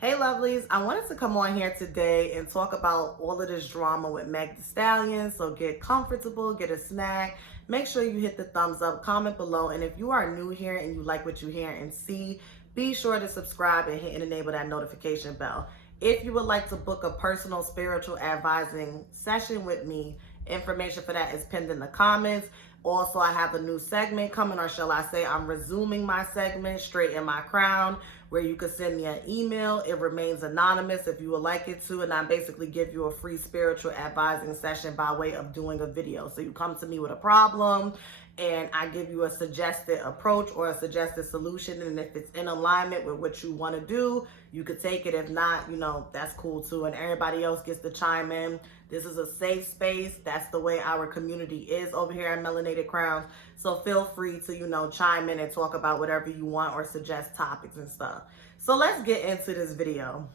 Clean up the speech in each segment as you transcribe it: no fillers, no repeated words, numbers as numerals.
Hey lovelies, I wanted to come on here today and talk about all of this drama with Meg Thee Stallion. So get comfortable, get a snack, make sure you hit the thumbs up, comment below, and if you are new here and you like what you hear and see, be sure to subscribe and hit and enable that notification bell. If you would like to book a personal spiritual advising session with me, information for that is pinned in the comments. Also, I have a new segment coming, or shall I say, I'm resuming my segment, Straight in My Crown, where you can send me an email. It remains anonymous if you would like it to, and I basically give you a free spiritual advising session by way of doing a video. So you come to me with a problem, and I give you a suggested approach or a suggested solution, and if it's in alignment with what you want to do, you could take it. If not, that's cool too, and everybody else gets to chime in. This is a safe space. That's the way our community is over here at Melanated Crowns. So feel free to, chime in and talk about whatever you want or suggest topics and stuff. So let's get into this video.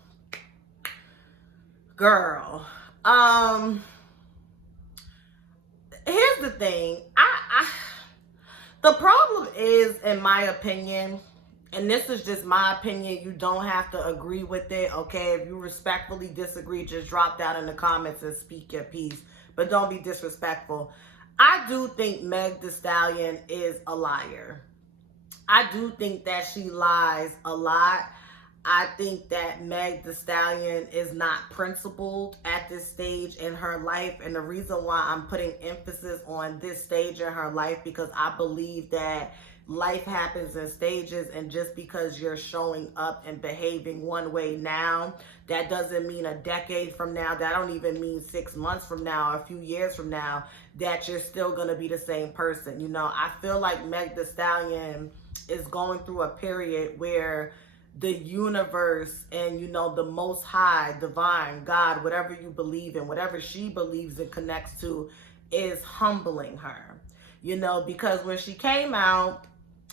Girl, here's the thing. The problem is, in my opinion, and this is just my opinion, you don't have to agree with it, okay? If you respectfully disagree, just drop down in the comments and speak your piece, but don't be disrespectful. I do think Meg Thee Stallion is a liar. I do think that she lies a lot. I think that Meg Thee Stallion is not principled at this stage in her life. And the reason why I'm putting emphasis on this stage in her life, because I believe that life happens in stages, and just because you're showing up and behaving one way now, that doesn't mean a decade from now, that don't even mean 6 months from now, a few years from now, that you're still going to be the same person. I feel like Meg Thee Stallion is going through a period where the universe and the Most High, divine, God, whatever you believe in, whatever she believes and connects to, is humbling her. Because when she came out,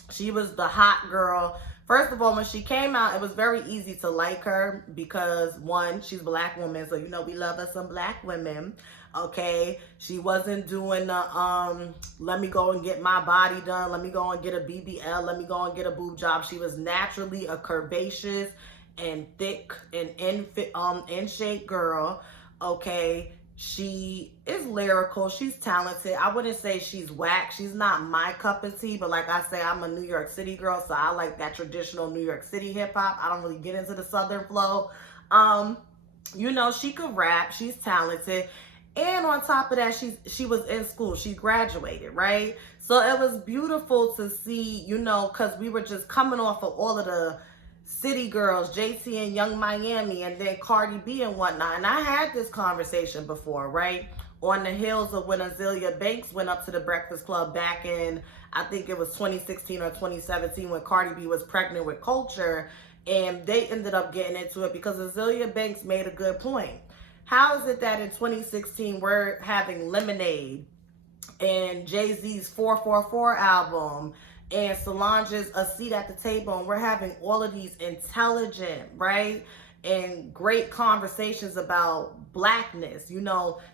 she was the hot girl. First of all, when she came out, it was very easy to like her because, one, she's a black woman, so we love us some black women. Okay, she wasn't doing the let me go and get my body done, let me go and get a BBL, let me go and get a boob job. She was naturally a curvaceous and thick and in shape girl. Okay, she is lyrical, she's talented. I wouldn't say she's whack. She's not my cup of tea, but like I say, I'm a New York City girl, so I like that traditional New York City hip hop. I don't really get into the Southern flow. She could rap, she's talented. And on top of that, she was in school. She graduated, right? So it was beautiful to see, because we were just coming off of all of the city girls, JT and Young Miami, and then Cardi B and whatnot. And I had this conversation before, right? On the heels of when Azealia Banks went up to the Breakfast Club back in, I think it was 2016 or 2017, when Cardi B was pregnant with Culture. And they ended up getting into it because Azealia Banks made a good point. How is it that in 2016 we're having Lemonade and Jay-Z's 444 album and Solange's A Seat at the Table, and we're having all of these intelligent, right, and great conversations about blackness,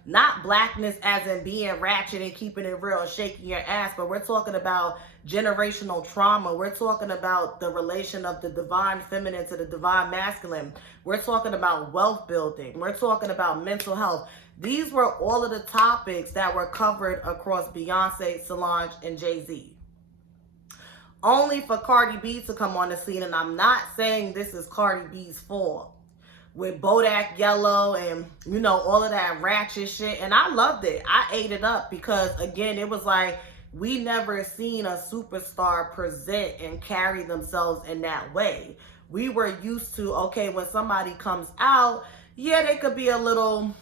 not blackness as in being ratchet and keeping it real and shaking your ass, but we're talking about generational trauma. We're talking about the relation of the divine feminine to the divine masculine. We're talking about wealth building. We're talking about mental health. These were all of the topics that were covered across Beyonce, Solange, and Jay-Z. Only for Cardi B to come on the scene, and I'm not saying this is Cardi B's fault, with Bodak Yellow and, all of that ratchet shit. And I loved it. I ate it up because, again, it was like we never seen a superstar present and carry themselves in that way. We were used to, okay, when somebody comes out, yeah, they could be a little,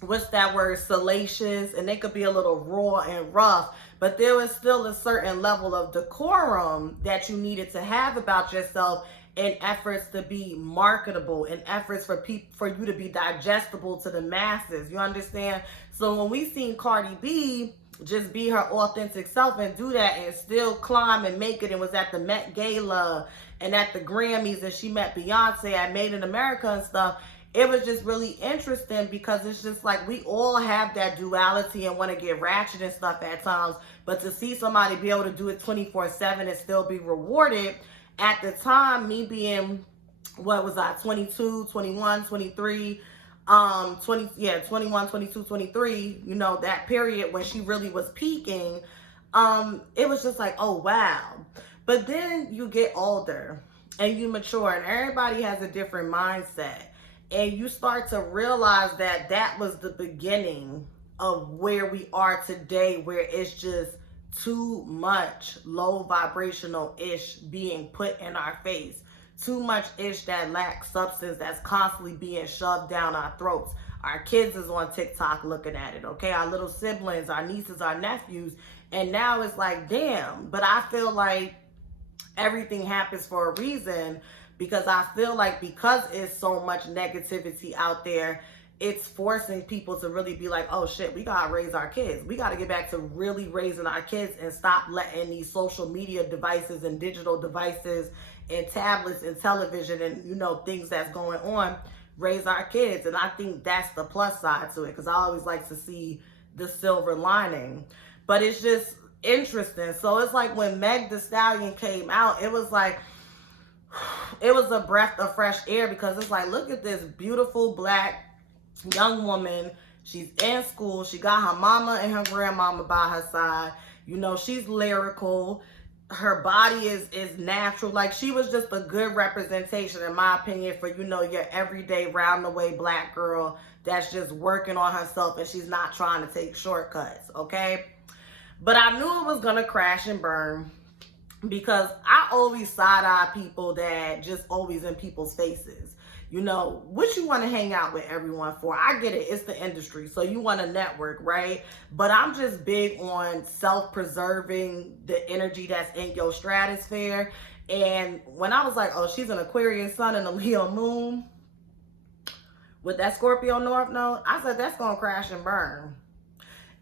what's that word, salacious, and they could be a little raw and rough, but there was still a certain level of decorum that you needed to have about yourself in efforts to be marketable, in efforts for you to be digestible to the masses. You understand? So when we seen Cardi B just be her authentic self and do that and still climb and make it, and was at the Met Gala and at the Grammys, and she met Beyonce at Made in America and stuff, it was just really interesting because it's just like we all have that duality and want to get ratchet and stuff at times, but to see somebody be able to do it 24/7 and still be rewarded. At the time, me being what was I, 22, 21, 23, 20, yeah, 21, 22, 23, you know, that period when she really was peaking, it was just like, oh, wow. But then you get older and you mature, and everybody has a different mindset. And you start to realize that that was the beginning of where we are today, where it's just too much low vibrational ish being put in our face, too much ish that lacks substance that's constantly being shoved down our throats. Our kids is on TikTok looking at it, okay? Our little siblings, our nieces, our nephews. And now it's like, damn. But I feel like everything happens for a reason, because I feel like because it's so much negativity out there, it's forcing people to really be like, oh shit, we gotta raise our kids. We gotta get back to really raising our kids and stop letting these social media devices and digital devices and tablets and television and, you know, things that's going on raise our kids. And I think that's the plus side to it, because I always like to see the silver lining. But it's just interesting. So it's like when Meg Thee Stallion came out, it was like, it was a breath of fresh air, because it's like, look at this beautiful black young woman. She's in school. She got her mama and her grandmama by her side. You know, she's lyrical. Her body is natural. Like, she was just a good representation, in my opinion, for, you know, your everyday round the way black girl that's just working on herself and she's not trying to take shortcuts, okay? But I knew it was gonna crash and burn, because I always side-eye people that just always in people's faces. You know, what you want to hang out with everyone for? I get it. It's the industry. So you want to network, right? But I'm just big on self-preserving the energy that's in your stratosphere. And when I was like, oh, she's an Aquarius sun and a Leo moon with that Scorpio North Node, I said, that's going to crash and burn.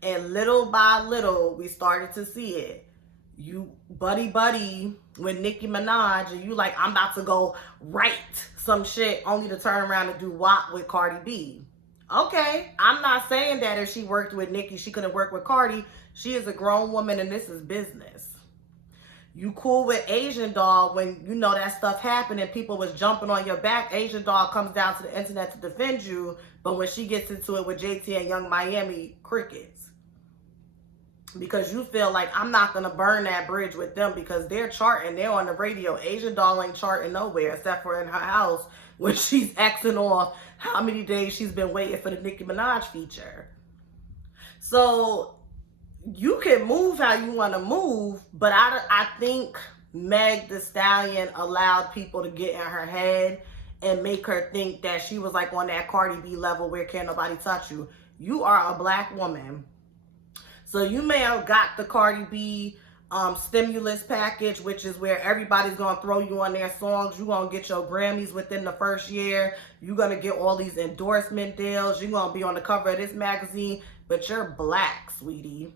And little by little, we started to see it. You buddy with Nicki Minaj, and you like, I'm about to go write some shit only to turn around and do WAP with Cardi B. Okay, I'm not saying that if she worked with Nicki, she couldn't work with Cardi. She is a grown woman and this is business. You cool with Asian Doll when, you know, that stuff happened and people was jumping on your back. Asian Doll comes down to the internet to defend you, but when she gets into it with JT and Young Miami, crickets. Because you feel like, I'm not going to burn that bridge with them because they're charting. They're on the radio. Asian Doll ain't charting nowhere except for in her house when she's Xing off how many days she's been waiting for the Nicki Minaj feature. So you can move how you want to move, but I think Meg Thee Stallion allowed people to get in her head and make her think that she was like on that Cardi B level where can't nobody touch you. You are a black woman. So you may have got the Cardi B stimulus package, which is where everybody's going to throw you on their songs. You're going to get your Grammys within the first year. You're going to get all these endorsement deals. You're going to be on the cover of this magazine. But you're black, sweetie.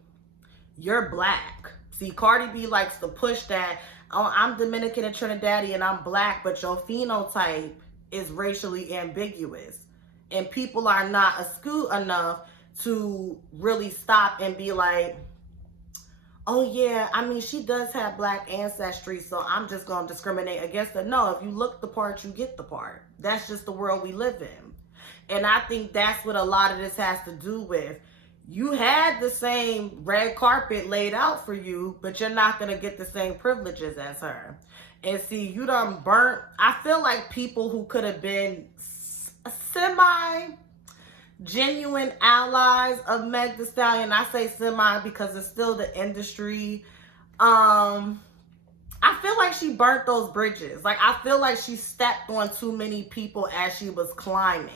You're black. See, Cardi B likes to push that. Oh, I'm Dominican and Trinidadian and I'm black, but your phenotype is racially ambiguous. And people are not astute enough to really stop and be like, oh yeah, I mean, she does have black ancestry, so I'm just going to discriminate against her. No, if you look the part, you get the part. That's just the world we live in. And I think that's what a lot of this has to do with. You had the same red carpet laid out for you, but you're not going to get the same privileges as her. And see, you done burnt. I feel like people who could have been genuine allies of Meg Thee Stallion. I say semi because it's still the industry. I feel like she burnt those bridges. Like, I feel like she stepped on too many people as she was climbing.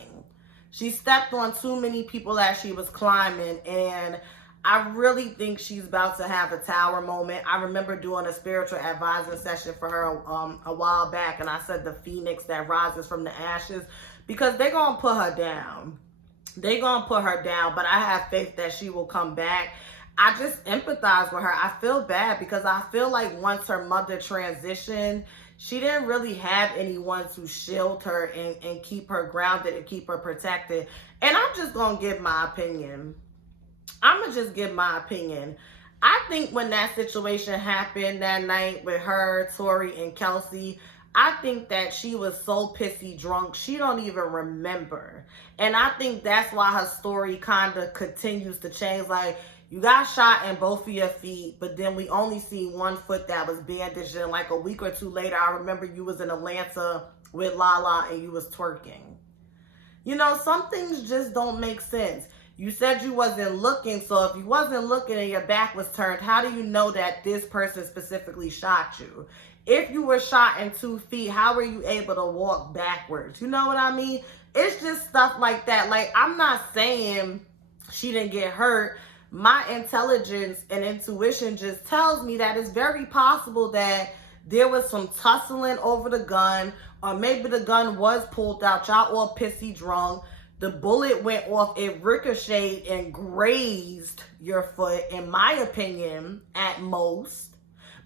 She stepped on too many people as she was climbing, and I really think she's about to have a tower moment. I remember doing a spiritual advising session for her a while back, and I said the phoenix that rises from the ashes, because they're going to put her down. They're going to put her down, but I have faith that she will come back. I just empathize with her. I feel bad because I feel like once her mother transitioned, she didn't really have anyone to shield her and keep her grounded and keep her protected. And I'm just going to give my opinion. I'm going to just give my opinion. I think when that situation happened that night with her, Tori, and Kelsey, I think that she was so pissy drunk, she don't even remember. And I think that's why her story kind of continues to change. Like, you got shot in both of your feet, but then we only see one foot that was bandaged. And like a week or two later, I remember you was in Atlanta with Lala and you was twerking. You know, some things just don't make sense. You said you wasn't looking, so if you wasn't looking and your back was turned, how do you know that this person specifically shot you? If you were shot in 2 feet, how were you able to walk backwards? You know what I mean? It's just stuff like that. Like, I'm not saying she didn't get hurt. My intelligence and intuition just tells me that it's very possible that there was some tussling over the gun, or maybe the gun was pulled out. Y'all all pissy drunk. The bullet went off, it ricocheted and grazed your foot, in my opinion, at most.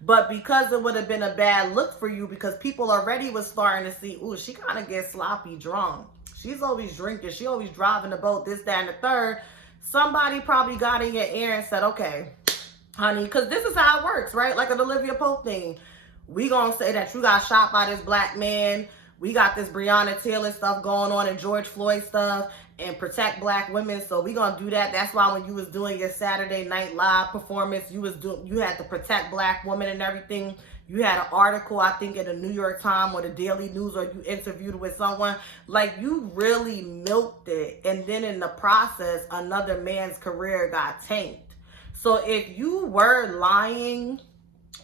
But because it would have been a bad look for you, because people already was starting to see, ooh, she kind of gets sloppy drunk. She's always drinking. She always driving the boat, this, that, and the third. Somebody probably got in your ear and said, okay, honey, because this is how it works, right? Like an Olivia Pope thing. We gonna say that you got shot by this black man. We got this Breonna Taylor stuff going on and George Floyd stuff and protect black women. So we gonna do that. That's why when you was doing your Saturday Night Live performance, you had to protect black women and everything. You had an article, I think, in the New York Times or the Daily News, or you interviewed with someone. Like, you really milked it. And then in the process, another man's career got tanked. So if you were lying,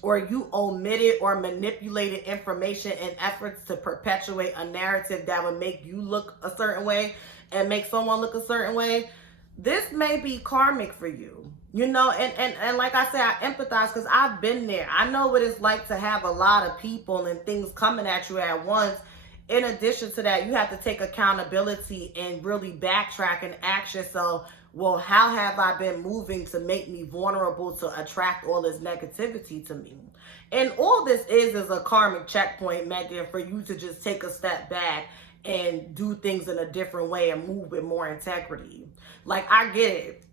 or you omitted or manipulated information in efforts to perpetuate a narrative that would make you look a certain way and make someone look a certain way, this may be karmic for you. You know, and like I said, I empathize because I've been there. I know what it's like to have a lot of people and things coming at you at once. In addition to that, you have to take accountability and really backtrack and ask yourself, well, how have I been moving to make me vulnerable to attract all this negativity to me? And all this is a karmic checkpoint, Megan, for you to just take a step back and do things in a different way and move with more integrity. Like, I get it.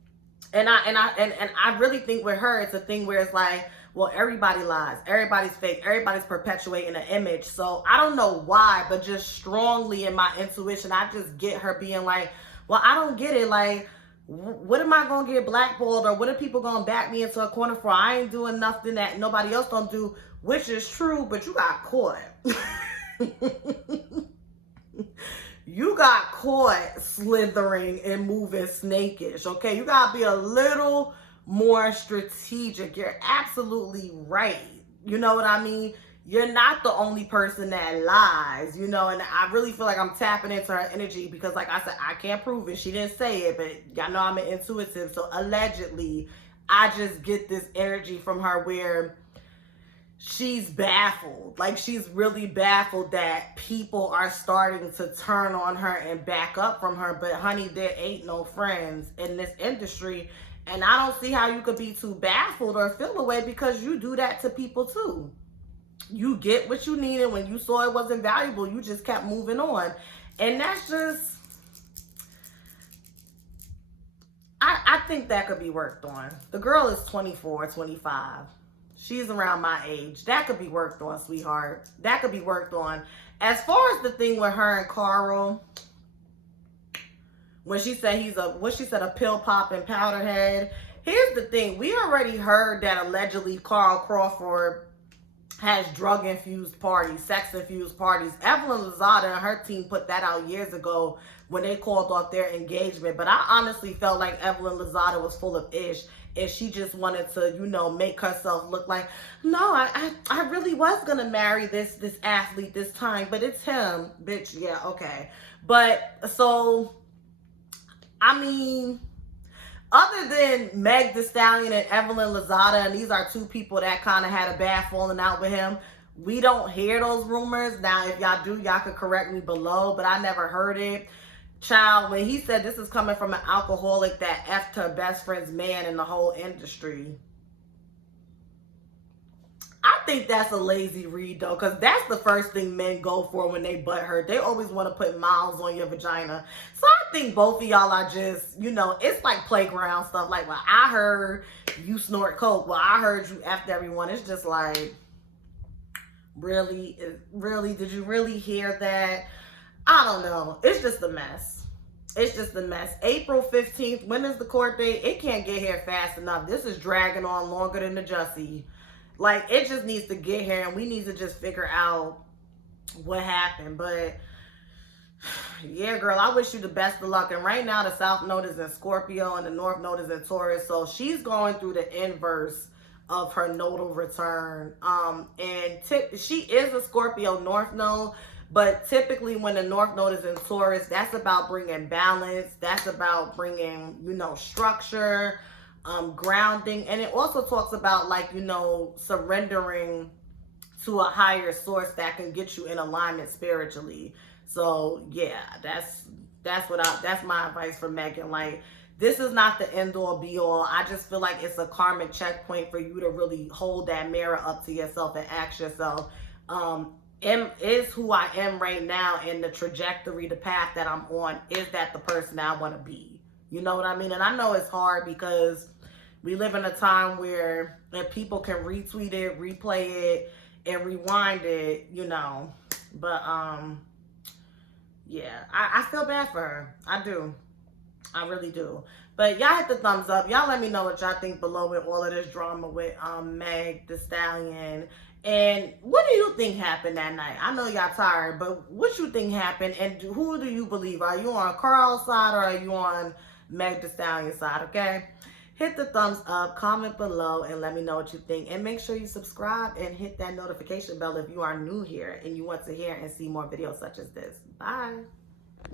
And I really think with her, it's a thing where it's like, well, everybody lies, everybody's fake, everybody's perpetuating an image. So I don't know why, but just strongly in my intuition, I just get her being like, well, I don't get it. Like, what am I gonna get blackballed, or what are people gonna back me into a corner for? I ain't doing nothing that nobody else don't do, which is true, but you got caught. You got caught slithering and moving snakish, okay? You gotta be a little more strategic. You're absolutely right. You know what I mean? You're not the only person that lies, you know, and I really feel like I'm tapping into her energy because, like I said, I can't prove it. She didn't say it, but y'all know I'm an intuitive. So allegedly, I just get this energy from her where she's baffled. Like, she's really baffled that people are starting to turn on her and back up from her. But honey, there ain't no friends in this industry. And I don't see how you could be too baffled or feel away, because you do that to people too. You get what you needed. When you saw it wasn't valuable, you just kept moving on. And that's just, I think that could be worked on. The girl is 24, 25. She's around my age. That could be worked on, sweetheart. That could be worked on. As far as the thing with her and Carl, when she said a pill popping powder head. Here's the thing. We already heard that allegedly Carl Crawford has drug-infused parties, sex-infused parties. Evelyn Lozada and her team put that out years ago when they called off their engagement. But I honestly felt like Evelyn Lozada was full of ish, and she just wanted to, you know, make herself look like, no, I really was going to marry this athlete this time, but it's him. Bitch, yeah, okay. But, so, I mean, other than Meg Thee Stallion and Evelyn Lozada, and these are two people that kind of had a bad falling out with him, we don't hear those rumors. Now, if y'all do, y'all could correct me below, but I never heard it. Child, when he said this is coming from an alcoholic that effed her best friend's man in the whole industry, I think that's a lazy read, though, because that's the first thing men go for when they butt hurt. They always want to put miles on your vagina. So I think both of y'all are just, you know, it's like playground stuff. Like, well, I heard you snort coke. Well, I heard you effed everyone. It's just like, Really? Really? Did you really hear that? I don't know. It's just a mess. It's just a mess. April 15th, when is the court date? It can't get here fast enough. This is dragging on longer than the Jussie. Like, it just needs to get here, and we need to just figure out what happened. But yeah, girl, I wish you the best of luck. And right now, the South Node is in Scorpio and the North Node is in Taurus. So she's going through the inverse of her nodal return. She is a Scorpio North Node, but typically when the North Node is in Taurus, that's about bringing balance. That's about bringing, structure, grounding. And it also talks about, like, surrendering to a higher source that can get you in alignment spiritually. So yeah, that's my advice for Megan. Like, this is not the end all be all. I just feel like it's a karmic checkpoint for you to really hold that mirror up to yourself and ask yourself, is who I am right now and the trajectory, the path that I'm on, is that the person that I want to be? You know what I mean? And I know it's hard because we live in a time where people can retweet it, replay it, and rewind it, But yeah, I feel bad for her. I do. I really do. But y'all hit the thumbs up. Y'all let me know what y'all think below with all of this drama with Meg the Stallion. And what do you think happened that night? I know y'all tired, but what you think happened, and who do you believe? Are you on Carl's side or are you on Meg the Stallion side, okay? Hit the thumbs up, comment below, and let me know what you think. And make sure you subscribe and hit that notification bell if you are new here and you want to hear and see more videos such as this. Bye.